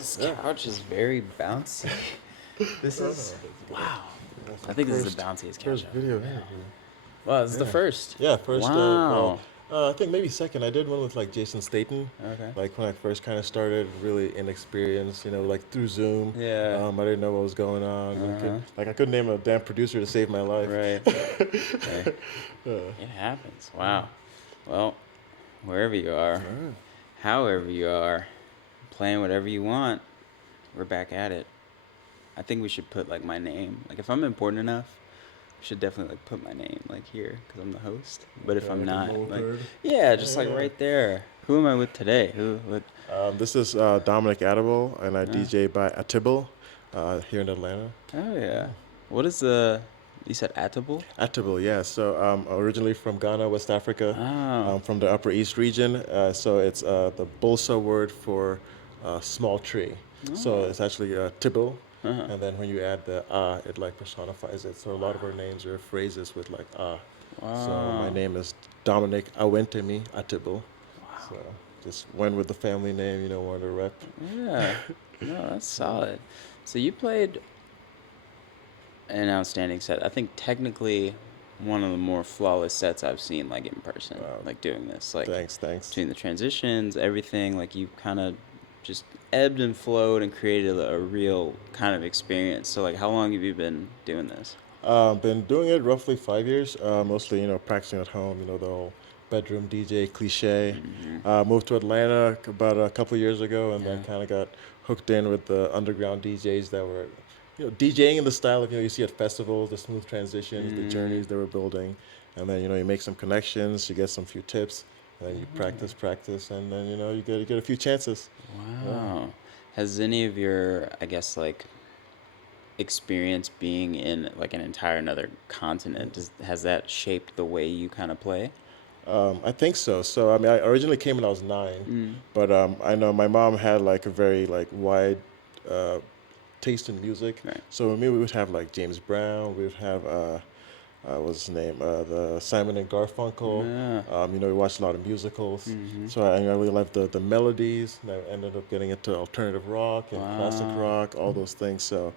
This Yeah. couch is very bouncy. This is wow. That's I my think this is the bounciest couch first I've video ever made. interview. Wow, this is the Yeah. first. Yeah, first, Wow. I think maybe second. I did one with like Jason Staten. Okay. Like when I first kind of started, really inexperienced, like through Zoom. Yeah. I didn't know what was going on. Uh-huh. I couldn't name a damn producer to save my life. Right. Hey, it happens. Wow. Well, wherever you are, Alright. however you are, playing whatever you want, we're back at it. I think we should put like my name. Like if I'm important enough, we should definitely like put my name like here because I'm the host. But if Okay, I'm like a not, mole like bird. yeah, just like Yeah. right there. Who am I with today? Who? What? This is Dominic Atibil, and I DJ by Atibil here in Atlanta. Oh yeah. What is the? You said Atibil? Atibil, yeah. So originally from Ghana, West Africa, Oh. from the Upper East region. So it's the Bolsa word for small tree. So Oh. it's actually Tibil. Uh-huh. And then when you add the it like personifies it. So a lot of our names are phrases with like So my Wow. name is Dominic Awentemi Atibil. Wow. So just went with the family name, wanted to rep. Yeah. No, that's solid. So you played an outstanding set. I think technically one of the more flawless sets I've seen like in person. Wow. Like doing this. Like Thanks. between the transitions, everything, like you kind of just ebbed and flowed and created a real kind of experience. So like how long have you been doing this? Been doing it roughly 5 years, mostly, practicing at home, the whole bedroom DJ cliche. Moved to Atlanta about a couple of years ago and then Yeah. kind of got hooked in with the underground DJs that were, DJing in the style of, you see at festivals, the smooth transitions, the journeys they were building. And then, you make some connections, you get some few tips, and then you practice, and then, you get a few chances. Yeah. Wow. Has any of your, I guess, like experience being in like an entire another continent, has that shaped the way you kind of play? I think so. So I mean, I originally came when I was 9, but I know my mom had like a very like wide uh, taste in music. Right. So with me, we would have like James Brown. We would have what's his name? The Simon and Garfunkel. Yeah. We watched a lot of musicals. So I really loved the melodies. And I ended up getting into alternative rock and classic Wow. rock, all those things. So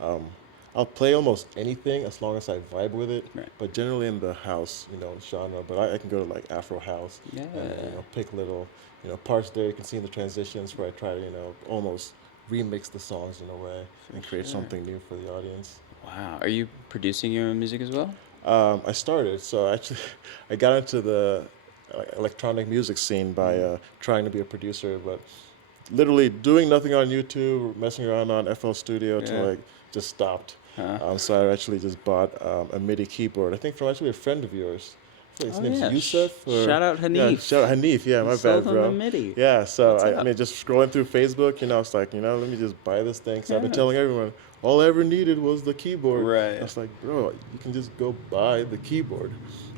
um, I'll play almost anything as long as I vibe with it. Right. But generally in the house, genre. But I can go to like Afro house and Yeah. pick little, parts there. You can see in the transitions where I try to, almost remix the songs in a way and create sure. something new for the audience. Wow. Are you producing your own music as well? I started, so actually, I got into the electronic music scene by trying to be a producer, but literally doing nothing on YouTube, messing around on FL Studio Yeah. till I just stopped. Huh? So I actually just bought a MIDI keyboard. I think from actually a friend of yours. I think his Oh name's yeah. Yusuf. Shout out Yeah, Hanif. shout out Hanif. Yeah, You my sold bad, him the bro. MIDI. Yeah, so What's I up? mean, just scrolling through Facebook, I was like, let me just buy this thing. So I've been Yeah. telling everyone, all I ever needed was the keyboard. I Right. was like, bro, you can just go buy the keyboard.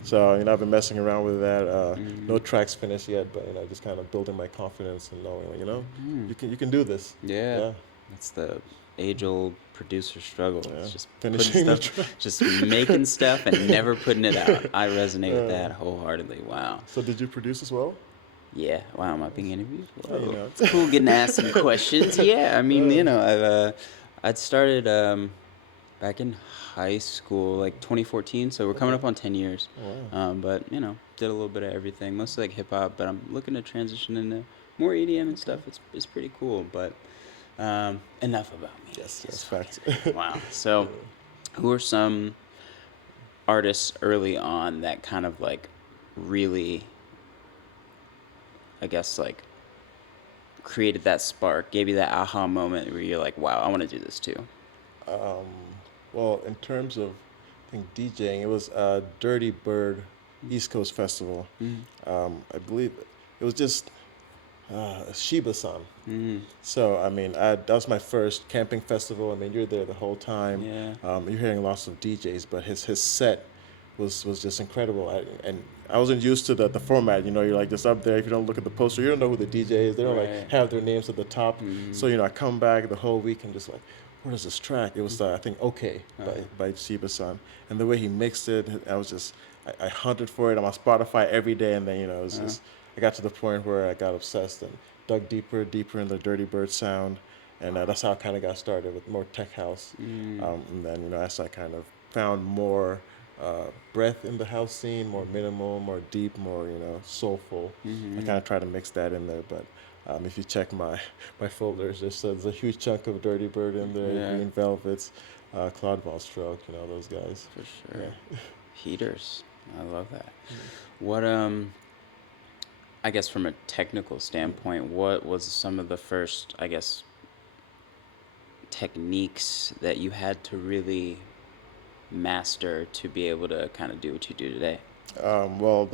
So, I've been messing around with that. No tracks finished yet, but, just kind of building my confidence and knowing, you can do this. Yeah. Yeah. That's the age-old producer struggle. Yeah. It's just Finishing putting the stuff, just making stuff and never putting it out. I resonate with Yeah. that wholeheartedly. Wow. So did you produce as well? Yeah. Wow. Am I being interviewed? Yeah, Whoa. It's cool getting asked some questions. Yeah. I mean, I'd started back in high school, like 2014. So we're coming up on 10 years. Oh, wow. But did a little bit of everything, mostly like hip hop. But I'm looking to transition into more EDM and stuff. It's pretty cool. But enough about me. Yes, facts. Wow. So, who are some artists early on that kind of like really, I guess, like created that spark, gave you that aha moment where you're like, wow, I want to do this too? Um, well, in terms of, I think DJing, it was Dirty Bird East Coast Festival. I believe it was just Shiba-san. So, I mean, that was my first camping festival. I mean, you're there the whole time. Yeah. You're hearing lots of DJs, but his set was just incredible. And I wasn't used to the format. You're like just up there. If you don't look at the poster, you don't know who the DJ is. They don't Right. like have their names at the top. So, I come back the whole week and just like, what is this track? It was, I think, Okay by Shiba-san. And the way he mixed it, I hunted for it on my Spotify every day. And then, it was I got to the point where I got obsessed and dug deeper in the Dirty Bird sound. and that's how I kind of got started with more tech house. And then as I kind of found more breadth in the house scene, more minimal, more deep, more soulful, I kind of try to mix that in there. But if you check my folders, there's a huge chunk of Dirty Bird in there, Yeah, Green Velvets, Claude Valstroke, those guys. for sure. Yeah. Heaters. I love that. What I guess from a technical standpoint, what was some of the first, I guess, techniques that you had to really master to be able to kind of do what you do today? Well,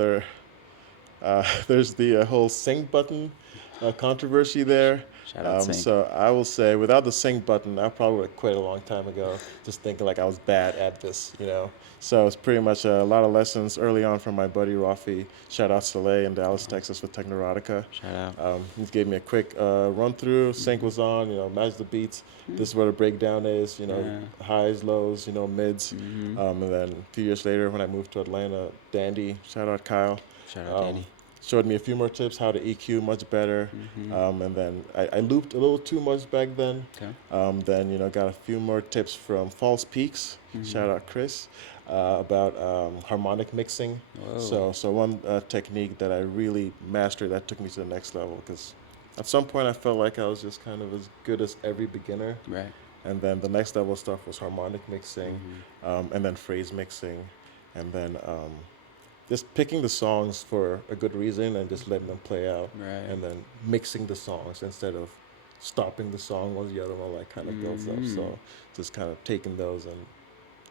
there's the whole sync button controversy there. Shout out Sync. So I will say, without the sync button, I probably would have quit a long time ago, just thinking like I was bad at this. So it's pretty much a lot of lessons early on from my buddy Rafi. Shout out Soleil in Dallas, Texas, with Technoerotica. Shout out. He gave me a quick run through. Sync was on. Match the beats. This is where the breakdown is. Yeah. Highs, lows. Mids. Mm-hmm. And then a few years later, when I moved to Atlanta, Dandy. Shout out Kyle. Shout out Um, Danny. Showed me a few more tips how to EQ much better. Mm-hmm. And then I looped a little too much back then. Okay. Then got a few more tips from False Peaks. Shout out Chris about harmonic mixing. Whoa. So one technique that I really mastered that took me to the next level, because at some point I felt like I was just kind of as good as every beginner. Right. And then the next level stuff was harmonic mixing, and then phrase mixing, and then just picking the songs for a good reason and just letting them play out, Right. and then mixing the songs instead of stopping the song once the other one like kind of builds up. So just kind of taking those and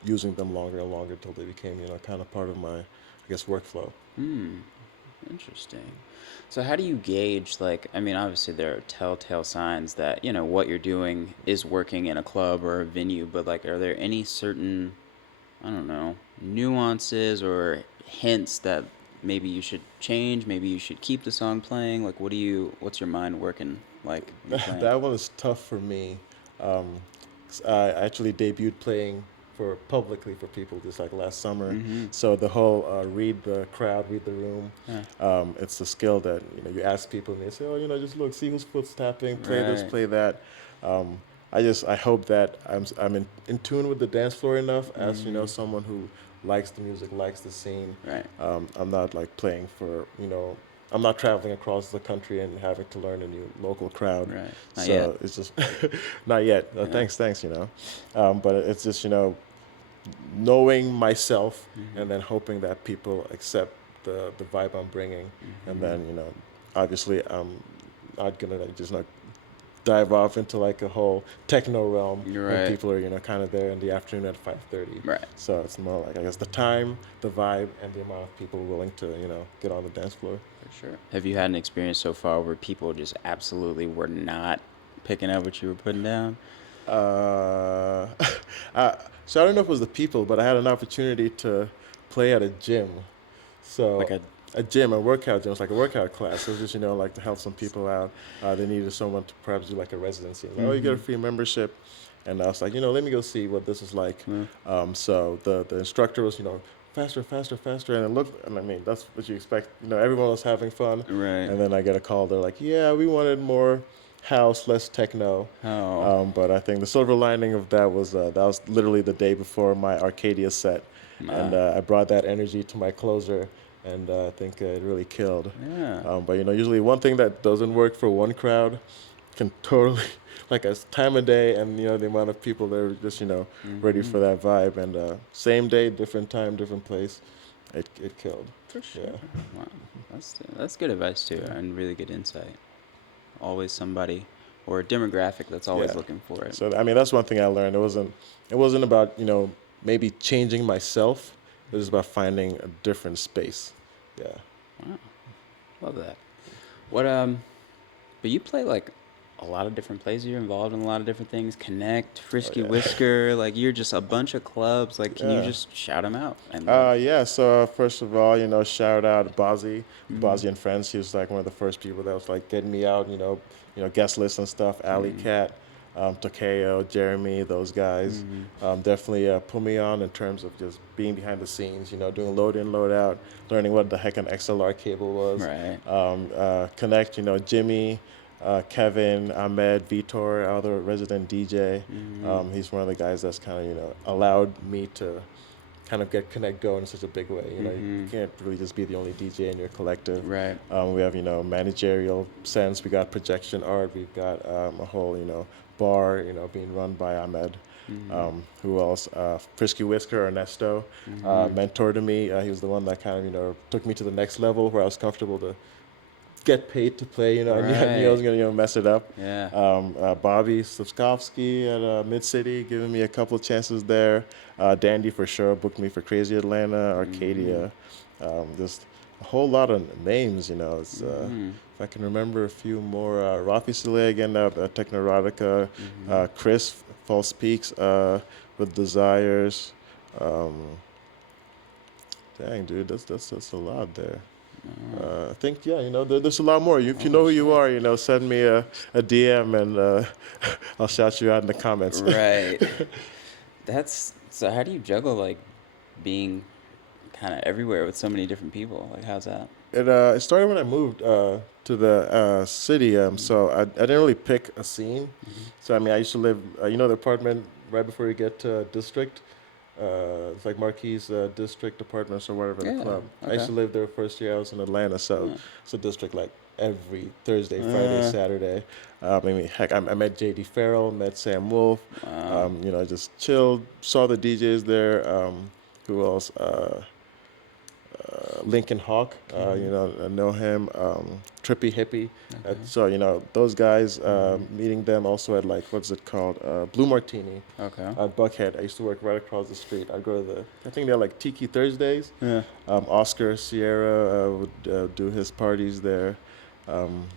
using them longer and longer till they became kind of part of my, I guess, workflow. Interesting. So how do you gauge, like, I mean, obviously there are telltale signs that, what you're doing is working in a club or a venue, but like, are there any certain, I don't know, nuances or hints that maybe you should change, maybe you should keep the song playing? Like, what's your mind working like when you're playing? That one was tough for me. 'Cause I actually debuted playing for publicly for people just like last summer. So the whole read the crowd, read the room. Yeah. It's a skill that you ask people and they say, oh, just look, see whose foot's tapping, play this, Right. play that. I hope that I'm in tune with the dance floor enough as someone who likes the music, likes the scene. Right. I'm not like playing for I'm not traveling across the country and having to learn a new local crowd. Right. Not So yet. it's just not yet. Yeah. Thanks. But it's just knowing myself and then hoping that people accept the vibe I'm bringing, and then obviously I'm not gonna like, just like dive off into like a whole techno realm You're when right. people are kind of there in the afternoon at 5:30. Right. So it's more like I guess the time, the vibe, and the amount of people willing to get on the dance floor. For sure. Have you had an experience so far where people just absolutely were not picking up what you were putting down? Uh, so I don't know if it was the people, but I had an opportunity to play at a gym. So Like a workout gym. It was like a workout class. It was just like to help some people out. They needed someone to perhaps do like a residency. Like, oh, you get a free membership, and I was like, let me go see what this is like. So the instructor was faster, faster, faster, and it looked. And I mean, that's what you expect. Everyone was having fun. Right. And then I get a call. They're like, yeah, we wanted more house, less techno. Oh. But I think the silver lining of that was literally the day before my Arcadia set, and I brought that energy to my closer, and I think it really killed. Yeah. But usually one thing that doesn't work for one crowd can totally, like as time of day and the amount of people that are just ready for that vibe, and same day, different time, different place, it killed. For sure. Yeah. Wow. That's good advice too, and really good insight. Always somebody or a demographic that's always Yeah. looking for it. So I mean, that's one thing I learned. It wasn't about maybe changing myself. It was about finding a different space. Yeah. Wow. Love that. What but you play like a lot of different places. You're involved in a lot of different things. Connect, Frisky yeah. Whisker, like you're just a bunch of clubs. Like, can you Yeah. just shout them out? And Yeah. So first of all, shout out Bozzy and Friends. He was like one of the first people that was like getting me out. Guest list and stuff. Alley Cat, Takeo, Jeremy, those guys. Definitely put me on in terms of just being behind the scenes. Doing load in, load out, learning what the heck an XLR cable was. Right. Connect. Jimmy. Kevin, Ahmed, Vitor, other resident DJ. Mm-hmm. He's one of the guys that's kind of allowed me to kind of get Connect going in such a big way. You Mm-hmm. can't really just be the only DJ in your collective. Right. We have managerial sense. We got projection art. We've got a whole bar being run by Ahmed. Mm-hmm. Who else? Frisky Whisker Ernesto, Mm-hmm. mentor to me. He was the one that kind of took me to the next level where I was comfortable to get paid to play. I knew I Right. was gonna mess it up. Yeah. Bobby Slavskovsky at Mid City, giving me a couple of chances there. Dandy for sure booked me for Crazy Atlanta, Mm-hmm. Arcadia. Just a whole lot of names. It's Mm-hmm. if I can remember a few more. Rafi Saleh again, Technoerotica. Mm-hmm. Chris False Peaks with Desires. Um, Dang, dude, that's a lot there. Oh. I think yeah, there's a lot more. If you know Oh who you shit. are, send me a DM and I'll shout you out in the comments. Right. That's so. How do you juggle like being kind of everywhere with so many different people? Like, how's that? It started when I moved to the city. So I didn't really pick a scene. Mm-hmm. So I mean, I used to live, the apartment right before you get to district. It's like Marquis District Apartments or whatever the Yeah. club. I used Okay. to live there first year I was in Atlanta, so Yeah. it's a district like every Thursday, Friday, Uh, Saturday. I mean, heck, I met JD Farrell, met Sam Wolf. wow. Just chilled, saw the DJs there. Who else? Lincoln Hawk, Mm-hmm. I know him. Trippy Hippie. Okay. So those guys, Mm-hmm. meeting them also at like what's it called, Blue Martini Okay. at Buckhead. I used to work right across the street. I'd go to I think they're like Tiki Thursdays. Yeah. Oscar Sierra would do his parties there. Um,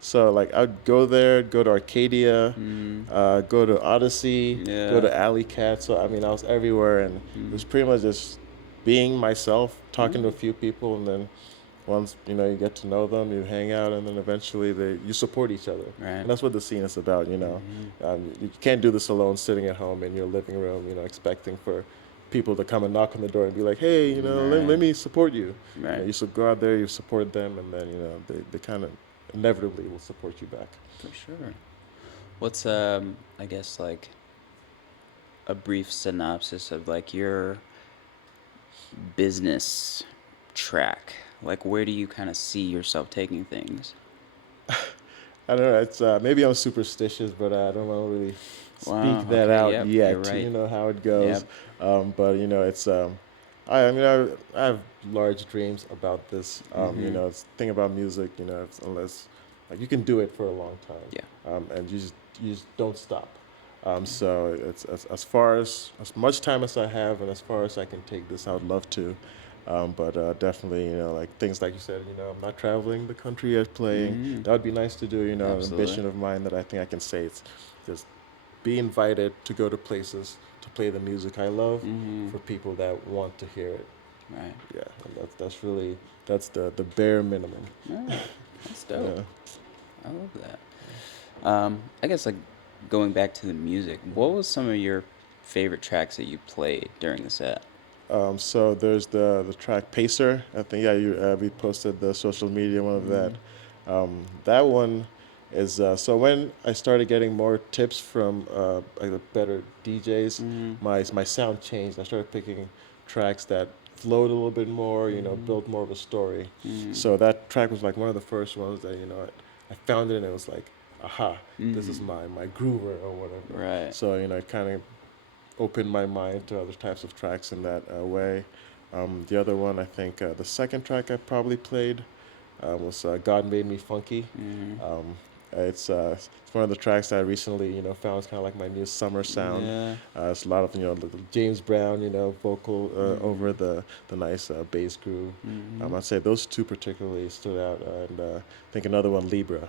so like I'd go there, go to Arcadia, Mm-hmm. go to Odyssey, go Yeah. to Alley Cat. So I mean I was everywhere, and it Mm-hmm. was pretty much just being myself, talking to a Oh, few people, and then once you get to know them, you hang out, and then eventually you support each other, right. and that's what the scene is about. Mm-hmm. You can't do this alone, sitting at home in your living room, expecting for people to come and knock on the door and be like, hey, let Right. me support you. Right. You should go out there, you support them, and then they kind of inevitably will support you back. For sure. What's I guess like a brief synopsis of like your business track? Like, where do you kind of see yourself taking things? I don't know. It's maybe I'm superstitious, but I don't want to really Wow. speak that Okay. out Yep. You're yet. right. You know how it goes. Yep. But it's I mean I have large dreams about this. Mm-hmm. It's the thing about music. Unless like you can do it for a long Yeah. time, and you just don't stop. So it's as far as much time as I have, and as far as I can take this, I would love to. But definitely, like things like you said, I'm not traveling the country yet playing. Mm-hmm. That would be nice to do, an Absolutely. ambition of mine that I think I can say. It's just be invited to go to places to play the music I love Mm-hmm. for people that want to hear it. Right. Yeah, and that's really that's the bare minimum. All right. That's dope. Yeah. I love that. I guess like going back to the music, what was some of your favorite tracks that you played during the set? So there's the track Pacer. I think yeah, you we posted the social media one of that. Mm-hmm. That one is so when I started getting more tips from like the better DJs, Mm-hmm. my sound changed. I started picking tracks that flowed a little bit more, Mm-hmm. built more of a story. Mm-hmm. So that track was like one of the first ones that I found it and it was like, aha, this is Mm-hmm. my groover or whatever. Right. So it kind of opened my mind to other types of tracks in that way. The other one, I think, the second track I probably played was "God Made Me Funky." Mm-hmm. It's one of the tracks that I recently, found is kind of like my new summer sound. Yeah. It's a lot of the James Brown, vocal Mm-hmm. over the nice bass groove. Mm-hmm. I'd say those two particularly stood out, and I think another one Libra.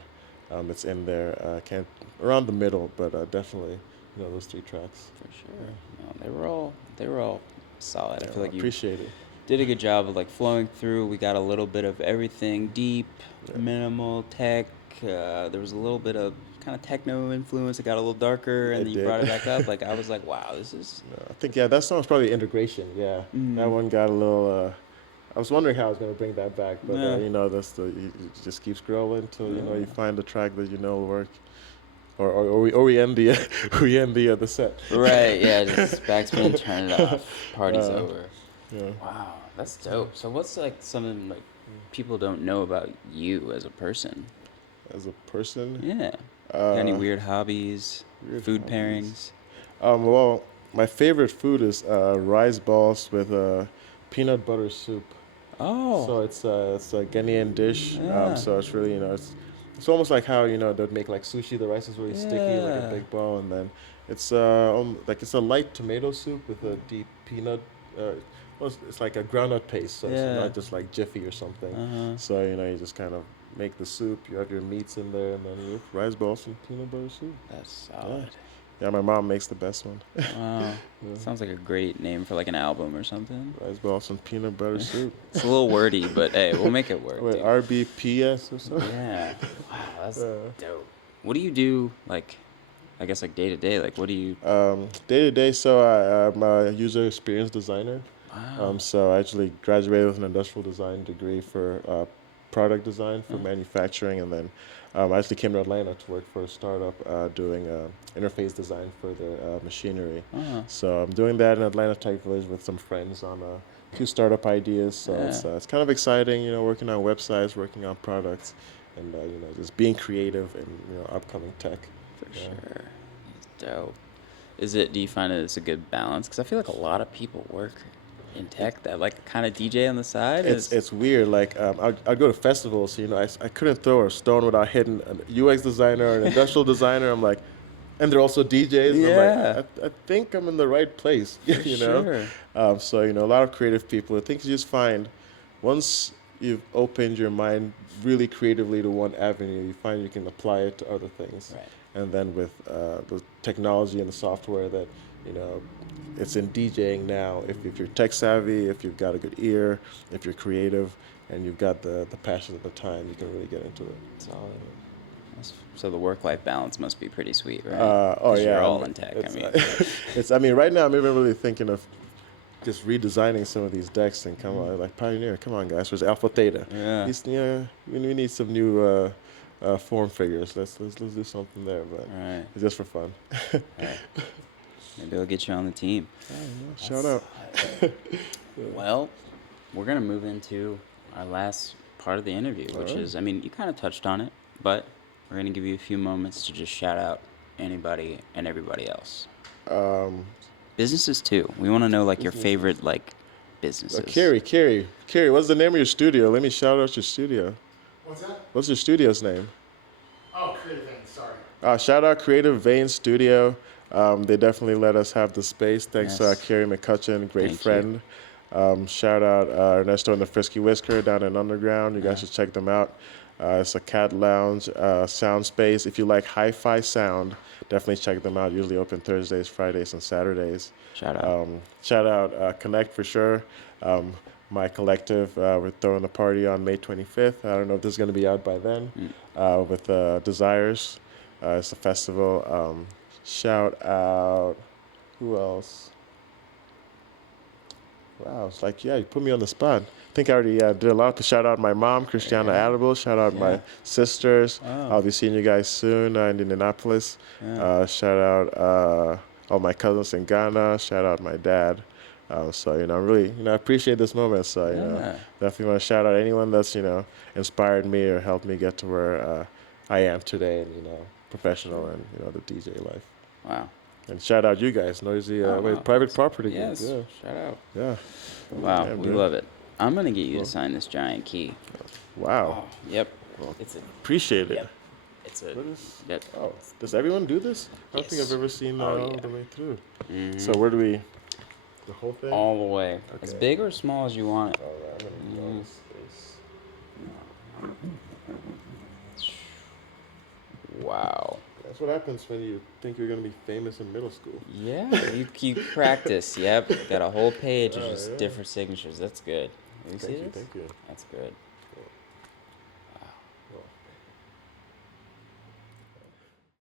It's in there, can't around the middle, but definitely those three tracks. For sure. No, they were all solid. I Yeah, feel well, I like you appreciate it. did a good job of like flowing through. We got a little bit of everything deep, Yeah. minimal, tech. There was a little bit of kind of techno influence. It got a little darker, and I then you brought it did. back up. Like I was like, wow, this is. I think yeah, that song's probably integration. Yeah, that Mm, one got a little I was wondering how I was going to bring that back, but Yeah. that's you just keep scrolling until you find the track that will work, or we end the we end the set. Right, yeah, just backspin, turn it off. Party's Uh, over. yeah. Wow, that's dope. So what's like something like people don't know about you as a person? As a person, Yeah. Got any uh, weird hobbies? weird Food hobbies. pairings? Well, my favorite food is rice balls with peanut butter soup. Oh, So it's a Ghanaian dish. yeah. So it's really it's almost like how they'd make like sushi. The rice is really sticky, like a Yeah. big ball, and then it's like it's a light tomato soup with a deep peanut. Well, it's like a groundnut paste, so it's Yeah. not just like Jiffy or something. Uh-huh. So you just kind of make the soup. You have your meats in there, and then you have rice balls and peanut butter soup. That's Yeah, solid. yeah. My mom makes the best one. Wow. Yeah. Sounds like a great name for like an album or something. Rice balls and peanut butter soup. It's a little wordy, but hey, we'll make it work, Wait, dude. RBPS or something? Yeah. Wow, that's Uh, dope. What do you do, like, I guess, like day to day? Like, what do you. Day to day, so I'm a user experience designer. Wow. So I actually graduated with an industrial design degree for product design for Oh, manufacturing, and then I actually came to Atlanta to work for a startup doing interface design for their machinery. uh-huh. So I'm doing that in Atlanta Tech Village with some friends on a few startup ideas. So Yeah, it's kind of exciting, working on websites, working on products, and just being creative in upcoming tech. for Yeah. sure. It's dope. Do you find it's a good balance? Because I feel like a lot of people work in tech that like kind of DJ on the side. It's weird. Like I'd go to festivals. I couldn't throw a stone without hitting an UX designer or an industrial designer. I'm like, and they're also DJs. And I'm Yeah, like, I think I'm in the right place. for sure. So a lot of creative people. I think you just find once you've opened your mind really creatively to one avenue, you find you can apply it to other things. Right. And then with the technology and the software that you know it's in DJing now. If you're tech savvy, if you've got a good ear, if you're creative, and you've got the passion at the time, you can really get into it. Solid. So the work-life balance must be pretty sweet, right? Oh 'Cause yeah, you're all in tech. I it's, mean, it's. I mean, right now I'm even really thinking of just redesigning some of these decks and come on, like Pioneer. Come on, guys, where's Alpha Theta? yeah. We need some new form figures. Let's do something there, but All right. it's just for fun. Hey, maybe I'll get you on the team. Shout out. Well, we're gonna move into our last part of the interview, which Alright. is, I mean, you kind of touched on it, but we're gonna give you a few moments to just shout out anybody and everybody else. Um, Businesses too. We want to know like your Businesses. favorite like businesses. Carrie, what's the name of your studio? Let me shout out your studio. What's that? What's your studio's name? Oh, Creative Ends, sorry. Shout out Creative Vein Studio. They definitely let us have the space. Thanks, Yes. Carrie McCutcheon, great Thank you. friend. Shout out Ernesto and the Frisky Whisker down in Underground. You guys should check them out. It's a cat lounge, sound space. If you like hi-fi sound, definitely check them out. Usually open Thursdays, Fridays, and Saturdays. Shout out. Shout out Connect for sure. My collective, we're throwing a party on May 25th. I don't know if this is going to be out by then. With Desires. It's a festival. Shout out, who else? Wow, it's like, yeah, you put me on the spot. I think I already did a lot to shout out my mom, Christiana Yeah. Atibil. Shout out Yeah. my sisters. Oh. I'll be seeing you guys soon in Indianapolis. Yeah. Shout out all my cousins in Ghana. Shout out my dad. So, I really, I appreciate this moment. So, Yeah. definitely want to shout out anyone that's, inspired me or helped me get to where I am today and, professional and, the DJ life. Wow. And shout out you guys, Noisy, Oh, wow. Private Property Group. Yes. Yeah, Shout out. yeah. Wow. Damn, We dude. love it. I'm gonna get you Cool. to sign this giant key. Wow. Oh, yep. Well, It's a. appreciate it. Yep. It's a. What is- That, Oh, does everyone do this? I don't think Yes. I've ever seen Oh, all yeah. the way through. Mhm. So where do we? The whole thing. all the way. As Okay. big or small as you want it. All right, I'm gonna Mhm. go space. Wow. That's what happens when you think you're gonna be famous in middle school. Yeah, you practice. Yep, got a whole page of Oh, just yeah. different signatures. That's good. You see Thank you, this? thank you. That's good.